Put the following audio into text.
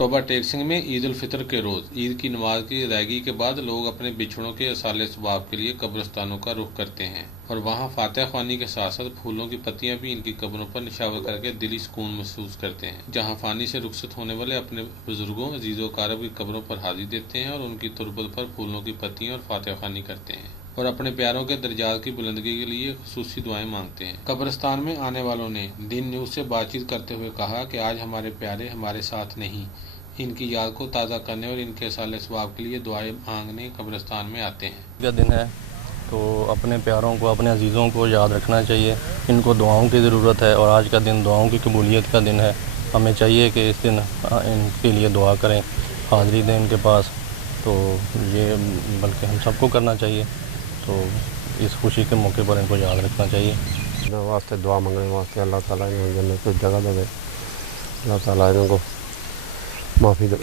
शोभा take Singh में ईद उल फितर के रोज़ ईद की नमाज की अदायगी के बाद लोग अपने बिछड़ों के असाले सवाब के लिए कब्रिस्तानों का रुख करते हैं और वहां फातिहा ख्वानी के साथ साथ फूलों की पत्तियां भी इनकी कब्रों पर निशावर करके दिली सुकून महसूस करते हैं, जहां फानी से रुखसत होने वाले अपने बुजुर्गों अजीज़ो कारब की कब्रों पर हाजिरी देते हैं और उनकी तुरबत पर फूलों की पत्तियां और फातिहा ख्वानी करते हैं और अपने प्यारों के दर्जात की बुलंदगी के लिए खुसूसी दुआएं मांगते हैं। कब्रिस्तान में आने वालों ने दिन न्यूज़ से बातचीत करते हुए कहा कि आज हमारे प्यारे हमारे साथ नहीं, इनकी याद को ताज़ा करने और इनके साले सवाब के लिए दुआएं मांगने कब्रिस्तान में आते हैं। का दिन है तो अपने प्यारों को, अपने अजीज़ों को याद रखना चाहिए। इनको दुआओं की ज़रूरत है और आज का दिन दुआओं की कबूलियत का दिन है। हमें चाहिए कि इस दिन इनके लिए दुआ करें, हाज़री दें इनके पास। तो ये बल्कि हम सबको करना चाहिए। तो इस खुशी के मौके पर इनको याद रखना चाहिए। वास्ते दुआ मंगने वास्ते अल्लाह ताला इन्हें जन्नत की जगह दे, अल्लाह ताला इनको माफ़ी दे।